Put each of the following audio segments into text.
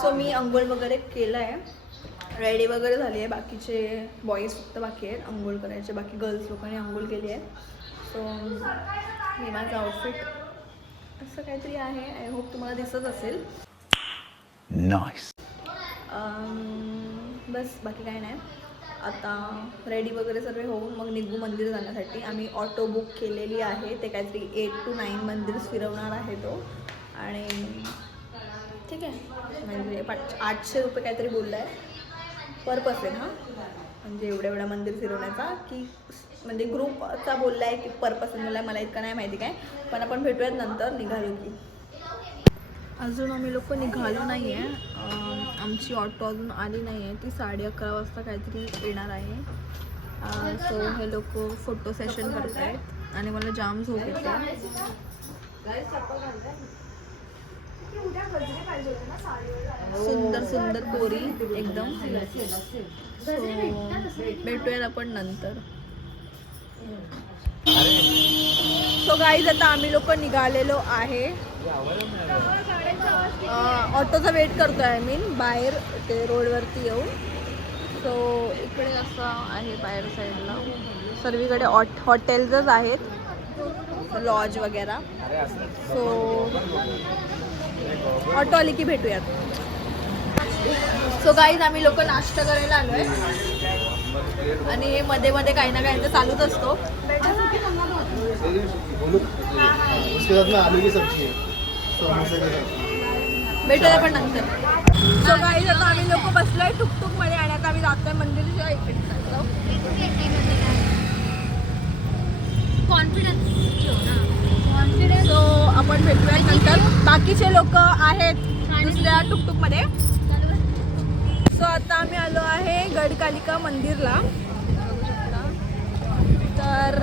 So मी अंघोळ वगैरे केलं आहे, रेडी वगैरे झाली आहे. बाकीचे बॉईज फक्त बाकी आहेत अंघोळ करायचे, बाकी गर्ल्स लोकांनी अंघोळ केली आहे. सो मी माझं आउटफिट असं काहीतरी आहे. आय होप तुम्हाला दिसत असेल. नाईस. बस बाकी काही नाही. आता रेडी वगैरे सर्व होऊन मग निघू मंदिर जाण्यासाठी. आम्ही ऑटो बुक केलेली आहे. ते काहीतरी 8 to 9 मंदिर फिरवणार आहे तो. आणि ठीक आहे, म्हणजे 800 रुपये काहीतरी बोलला आहे पर पर्सन. हां, म्हणजे एवढ्या मंदिर फिरवण्याचा की म्हणजे ग्रुपचा बोलला आहे की पर पर्सन बोलला आहे. मला इतकं नाही माहिती काय, पण आपण भेटूयात नंतर निघालो की. अजून आम्ही लोक निघालो नाही आहे. आमची ऑटो अजून आली नाही आहे. ती 11:30 वाजता काहीतरी येणार आहे. सो हे लोक फोटो सेशन करत आहेत आणि मला जाम झोप येते. सुंदर सुंदर पोरी एकदम. सो भेटूयात आपण नंतर. सो गाईज आता आम्ही लोक निघालेलो आहे. ऑटोचा वेट करतो आहे. बाहेर ते रोडवरती येऊन. सो इकडे असं आहे बाहेर साईडला सर्वीकडे हॉटेल्सच आहेत, लॉज वगैरे. सो ऑटो आली की भेटूयात. सो गाईज आम्ही लोक नाश्ता करायला आलो आहे आणि हे मध्ये मध्ये काही ना काही चालूच असतो. भेटूया पण नंतर. सो गाईज आता आम्ही लोक बसलोय टुकटुक मध्ये आणि आता आम्ही जातोय मंदिराच्या इकडे. सो आपण भेटूया नंतर. बाकीचे लोक आहेत दुसऱ्या टुकटुक मध्ये. सो आता आम्ही आलो आहे गडकालिका मंदिरला. तर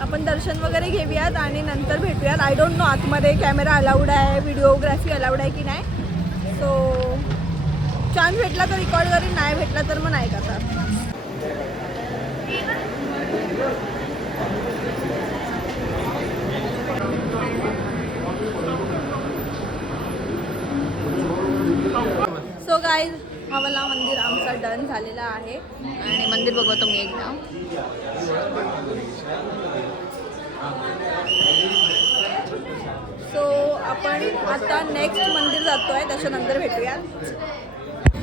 आपण दर्शन वगैरे घेऊयात आणि नंतर भेटूयात. आय डोंट नो आतमध्ये कॅमेरा अलाउड आहे, व्हिडिओग्राफी अलाउड आहे की नाही. सो चान्स भेटला तर रेकॉर्ड करीन, नाही भेटला तर मग नाही करणार. सो गाईज हा वाला मंदिर आमचा डन झालेला आहे आणि मंदिर बघा तुम्ही एकदा. सो आपण आता नेक्स्ट मंदिर जातोय, त्याच्यानंतर भेटूया.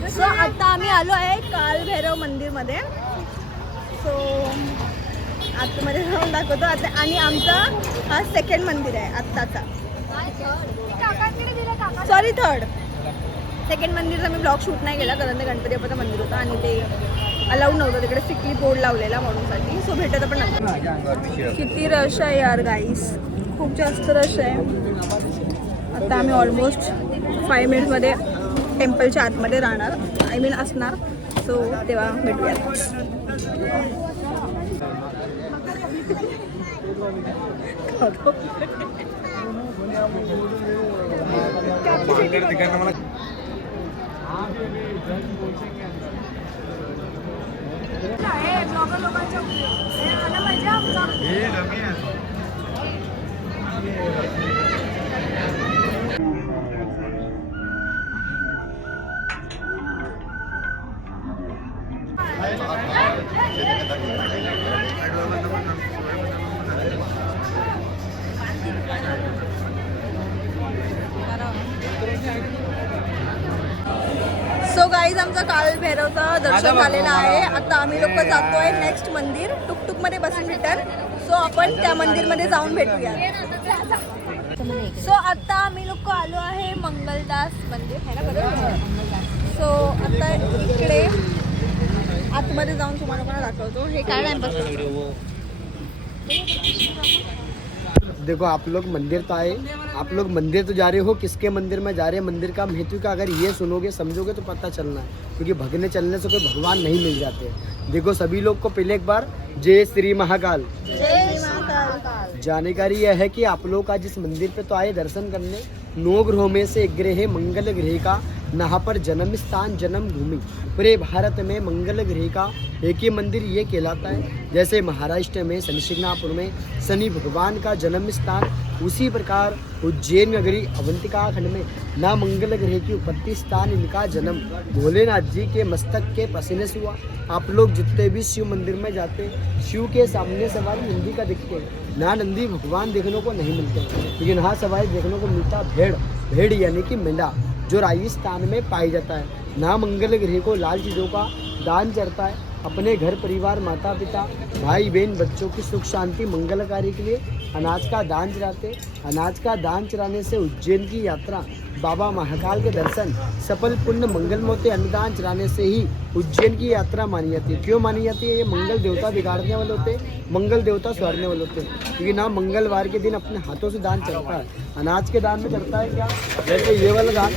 सो आता आम्ही आलो आहे कालभैरव मंदिरमध्ये. सो आतमध्ये जाऊन दाखवतो आता. आणि आमचा हा सेकंड मंदिर आहे आत्ताचा, सॉरी थर्ड. सेकंड मंदिरचा मी ब्लॉग शूट नाही केला कारण ते गणपती बाप्पाचं मंदिर होतं आणि ते अलाउड नव्हतं तिकडे, स्ट्रिक्टली बोर्ड लावलेला म्हणूनसाठी. सो भेटत आपण नंतर. किती रश आहे यार गाईस, खूप जास्त रश आहे. आता आम्ही ऑलमोस्ट 5 मिनिट्समध्ये टेम्पलच्या आतमध्ये राहणार, आय मीन असणार. सो तेव्हा भेटूयात. सो गाईज आमचा कालभैरवचं दर्शन झालेलं आहे. आता आम्ही लोक जातोय नेक्स्ट मंदिर, टुकटुकमध्ये बसून रिटर्न. सो आपण त्या मंदिरमध्ये जाऊन भेटूया. सो आता आम्ही लोक आलो आहे मंगलदास मंदिर आहे ना बरोबर. सो आता इकडे आतमध्ये जाऊन तुम्हाला पण दाखवतो. हे काय टाइमपास. देखो आप लोग मंदिर तो आए, आप लोग मंदिर तो जा रहे हो, किसके मंदिर में जा रहे हैं, मंदिर का महत्व का अगर ये सुनोगे समझोगे तो पता चलना है. क्योंकि भगने चलने से कोई भगवान नहीं मिल जाते. देखो सभी लोग को पहले एक बार जय श्री महाकाल. जानकारी यह है कि आप लोग आज इस मंदिर पे तो आए दर्शन करने. 9 ग्रहों में से एक ग्रह है मंगल ग्रह का, यहाँ पर जन्म स्थान जन्म भूमि. पूरे भारत में मंगल ग्रह का एक ही मंदिर ये कहलाता है. जैसे महाराष्ट्र में शनि शिंगणापुर में शनि भगवान का जन्म स्थान, उसी प्रकार उज्जैन नगरी अवंतिका खंड में ना मंगल ग्रह की उत्पत्ति स्थान इनका जन्म भोलेनाथ जी के मस्तक के पसीने से हुआ। आप लोग जितने भी शिव मंदिर में जाते शिव के सामने सवारी नंदी का दिखते हैं। ना नंदी भगवान देखने को नहीं मिलते, लेकिन हाँ सवारी देखने को मिलता भेड़। भेड़ यानी कि मेंढा, जो राजस्थान में पाई जाता है। ना मंगल ग्रह को लाल चीज़ों का दान चढ़ता है। अपने घर परिवार माता पिता भाई बहन बच्चों की सुख शांति मंगल कार्य के लिए अनाज का दान चढ़ाते। अनाज का दान चढ़ाने से उज्जैन की यात्रा, बाबा महाकाल के दर्शन सफल पुण्य मंगल में होते। अन्नदान चढ़ाने से ही उज्जैन की यात्रा मानी जाती है। क्यों मानी जाती है? ये मंगल देवता बिगाड़ने वाले होते, मंगल देवता स्वर्ने वाले होते, क्योंकि ना मंगलवार के दिन अपने हाथों से दान चढ़ता है। अनाज के दान में चढ़ता है क्या? जैसे ये वाला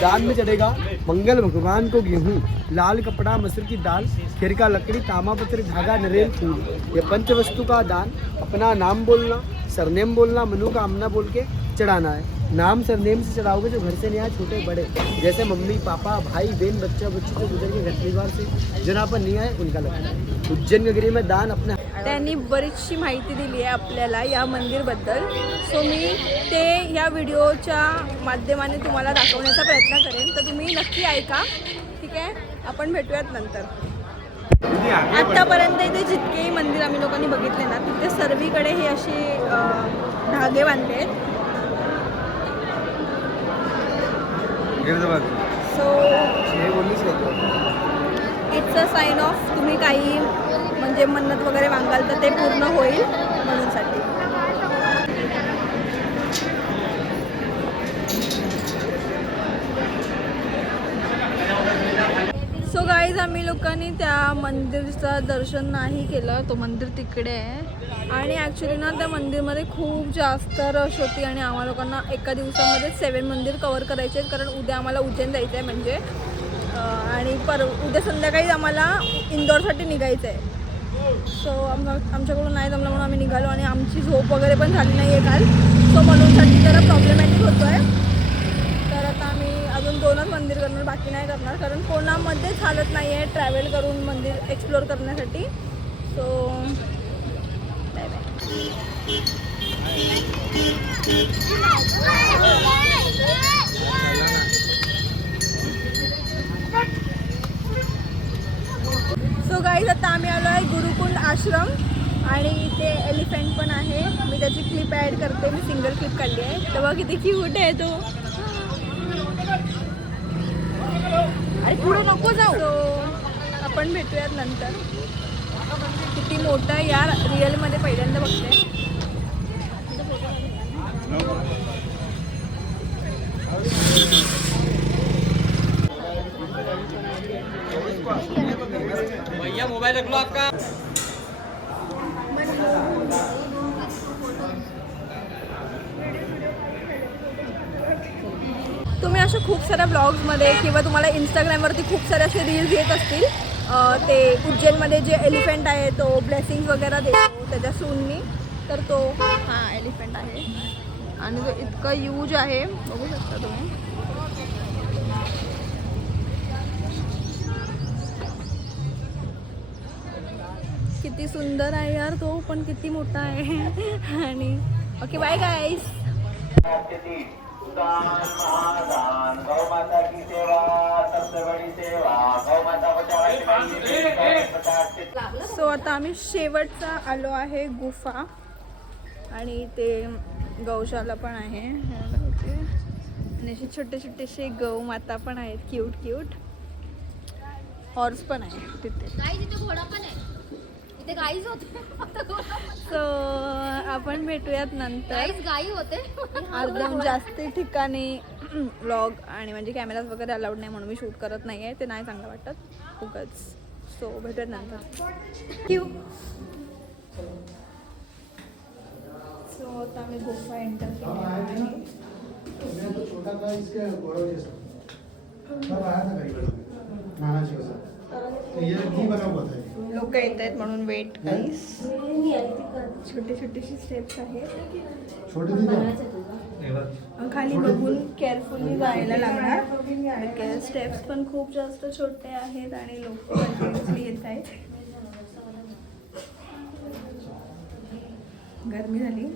दान में चढ़ेगा मंगल भगवान को गेहूँ, लाल कपड़ा, मसूर की दाल, खीर का लकड़ी, तामा पत्र, धागा, नरेल फूल, ये पंच वस्तु का दान अपना नाम बोलना, सरनेम बोलना, मनोकामना बोल के चढ़ाना है। नाम सरनेम से चढ़ाओगे जो घर से नहीं आए छोटे बड़े, जैसे मम्मी पापा भाई बहन बच्चा बच्ची जो गुजर के घर परिवार से जो पर नहीं आए उनका लगता है। उज्जैन नगरी में दान अपने त्यांनी बरीचशी माहिती दिली आहे आपल्याला या मंदिरबद्दल. सो मी ते या व्हिडिओच्या माध्यमाने तुम्हाला दाखवण्याचा प्रयत्न करेन, तर तुम्ही नक्की ऐका. ठीक आहे, आपण भेटूयात नंतर. आत्तापर्यंत इथे जितकेही मंदिर आम्ही लोकांनी बघितले ना, तिथे सर्वीकडे हे असे धागे बांधले आहेत. So it's a sign of तुम्ही काही म्हणजे मन्नत वगैरे मागाल तर ते पूर्ण होईल म्हणून साठी. सो गाईज आम्ही लोकांनी त्या मंदिरचं दर्शन नाही केलं. तो मंदिर तिकडे आहे आणि ॲक्च्युली ना त्या मंदिरमध्ये खूप जास्त रश होती आणि आम्हा लोकांना एका दिवसामध्ये 7 मंदिर कवर करायचे आहेत, कारण उद्या आम्हाला उज्जैन जायचं आहे म्हणजे आणि उद्या संध्याकाळी आम्हाला इंदोरसाठी निघायचं आहे. सो आमच्याकडून नाही जमलं म्हणून आम्ही निघालो आणि आमची झोप वगैरे पण झाली नाही आहे काल. सो म्हणूनसाठी जरा प्रॉब्लेमॅटिक होतो आहे. तर आता आम्ही अजून 2च मंदिर करणार, बाकी नाही करणार, कारण कोणामध्येच हालत नाही आहे ट्रॅव्हल करून मंदिर एक्सप्लोअर करण्यासाठी. So bye bye. So guys आता आम्ही आलो आहे गुरुकुंड आश्रम आणि इथे एलिफंट पण आहे. मी त्याची क्लिप ॲड करते. मी सिंगल क्लिप काढली आहे. तेव्हा किती क्यूट आहे तो. आणि पुढे नको जाऊ. सो आपण भेटूयात नंतर. किती मोठं यार, रिअलमध्ये पहिल्यांदा बघते. भैया मोबाइल रख लो आपका. तुम्ही अशा खूप साऱ्या ब्लॉग्समध्ये किंवा तुम्हाला इंस्टाग्रामवरती खूप सारे असे रील्स येत असतील. ते उज्जैनमध्ये जे एलिफंट आहे तो ब्लेसिंग्स वगैरे देतो त्याच्या सूननी. तर तो हा एलिफंट आहे आणि तो इतका यूज आहे, बघू शकता तुम्ही. किती सुंदर आहे यार तो, पण किती मोठा आहे. आणि ओके बाय गाईस. गौ माता की सेवा सबसे बड़ी सेवा, गौ माता बचाओ. सो आता आम्ही शेवटचा आलो आहे गुफा आणि ते गौशाला पण आहे आणि असे छोटे छोटेसे गौ माता पण आहेत, क्यूट क्यूट. हॉर्स पण आहे तिथे. घोडा पण आहे इथे, गाईच होते. सो आपण भेटूयात नंतर. गाई होते. एकदम जास्त ठिकाणी व्लॉग आणि म्हणजे कॅमेराज वगैरे अलाउड नाही म्हणून मी शूट करत नाही आहे. ते नाही चांगलं वाटत उगाच. सो भेटूयात नंतर. क्यू. सो आता आम्ही गुफा एंटर केली. लोक येत आहेत म्हणून वेट गाईस. छोटे छोटेसे स्टेप्स आहेत. खाली बघून केअरफुली जायला लागणार. स्टेप्स पण खूप जास्त छोटे आहेत आणि लोक कंटिन्युअसली येत आहेत. गरमी झाली.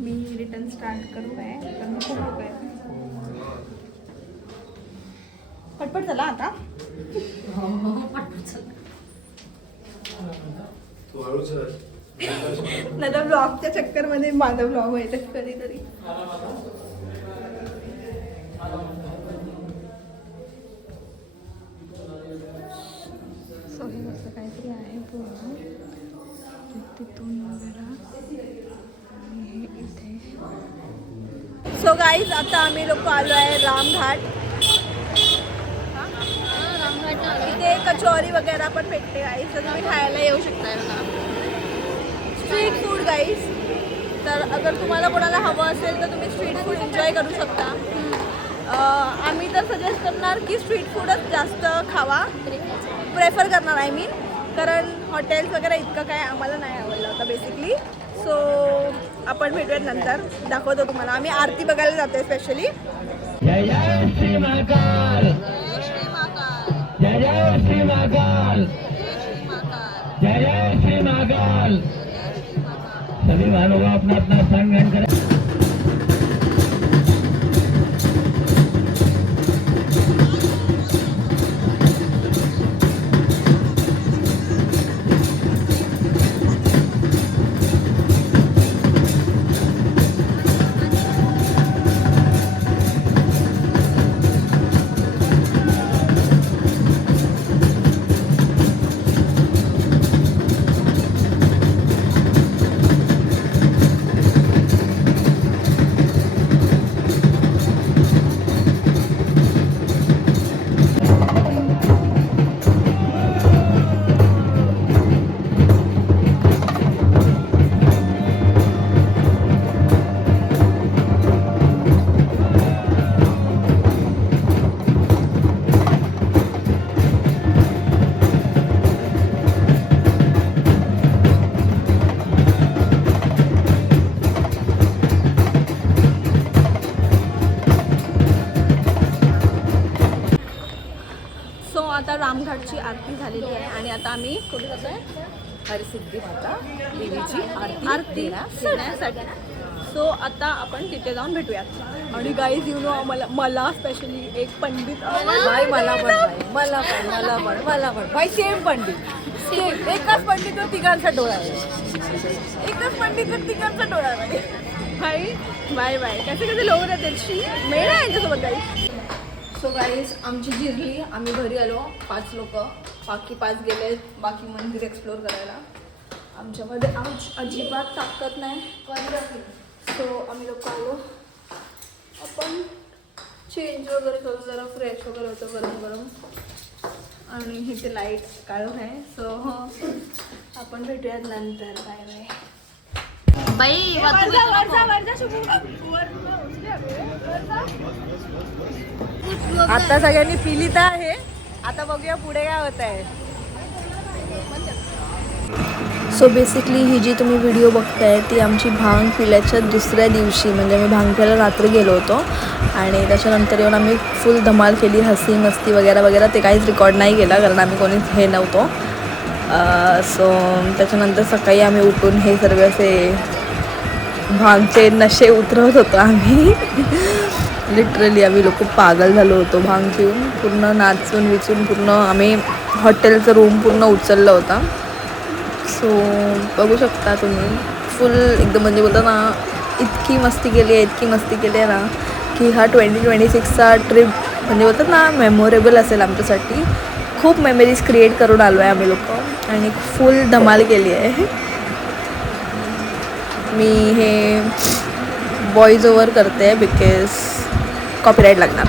मी रिटर्न स्टार्ट करू आहे कारण खूप लोक आहेत. पटपट चला आता. नाही तर ब्लॉगच्या चक्करमध्ये माझा ब्लॉग व्हायचा कधीतरी. सो हे असं काहीतरी आहे पूर्ण तिथून वगैरे आणि हे इथे. सो गाईज आता आम्ही लोक आलो आहे रामघाट. इथे कचोरी वगैरे पण भेटते गाईज, तर तुम्ही खायला येऊ शकता. स्ट्रीट फूड गाईज, तर अगर तुम्हाला कोणाला हवं असेल तर तुम्ही स्ट्रीट फूड एन्जॉय करू शकता. आम्ही तर सजेस्ट करणार की स्ट्रीट फूडच जास्त खावा, प्रेफर करणार आय मीन, कारण हॉटेल्स वगैरे इतकं काय आम्हाला नाही आवडलं होतं बेसिकली. सो आपण भेटूयात नंतर, दाखवतो तुम्हाला. आम्ही आरती बघायला जातोय स्पेशली. जय जय श्री महाकाल, जय जय श्री महाकाल, जय जय श्री महाकाल. सभी भाइयों को अपना अपना स्थान ग्रहण करें. आता रामघाटची आरती झालेली आहे आणि आता आम्ही कुठे जातोय? हरसिद्धी माता देवीची आरती देण्यासाठी. सो आता आपण तिथे जाऊन भेटूयात. आणि गाईज यू नो मला स्पेशली एक पंडित मला पण भाई सेम पंडित, एकाच पंडितवर तिघांचा डोळा आहे. एकच पंडित तिघांचा डोळा आहे भाई. Bye bye. कसे लोक राहतात मेळा आहे यांच्यासोबत गाईज. सो गाईज आमची जिरली, आम्ही घरी आलो 5 लोक, बाकी 5 गेले बाकी मंदिर एक्सप्लोर करायला. आमच्यामध्ये अजिबात ताकद नाही. सो आम्ही लोक आलो, आपण चेंज वगैरे करून जरा फ्रेश वगैरे होतं गरम गरम. आणि इथे लाईट काढून आहे. सो आपण भेटूयात नंतर. Bye bye. आता सगळ्यांनी पिली तर आहे, आता बघूया पुढे काय होत आहे. सो बेसिकली ही जी तुम्ही व्हिडिओ बघताय ती आमची भांग पिल्याच्या दुसऱ्या दिवशी, म्हणजे मी भांग प्यायला रात्री गेलो होतो आणि त्याच्यानंतर येऊन आम्ही फुल धमाल केली, हसी मस्ती वगैरे वगैरे. ते काहीच रेकॉर्ड नाही केला कारण आम्ही कोणीच हे नव्हतो. सो त्याच्यानंतर सकाळी आम्ही उठून हे सर्व असे भांगचे नशे उतरवत होतो आम्ही. लिटरली आम्ही लोक पागल झालो होतो भांग पिऊन. पूर्ण नाचून विचून पूर्ण आम्ही हॉटेलचं रूम पूर्ण उचललं होता. सो बघू शकता तुम्ही फुल एकदम, म्हणजे बोलतो ना इतकी मस्ती केली आहे ना की हा 2026चा ट्रिप म्हणजे बोलतात ना मेमोरेबल असेल आमच्यासाठी. खूप मेमरीज क्रिएट करून आलो आहे आम्ही लोक आणि फुल धमाल केली आहे. मी हे व्हॉइस ओव्हर करते बिकॉज कॉपीराईट लागणार.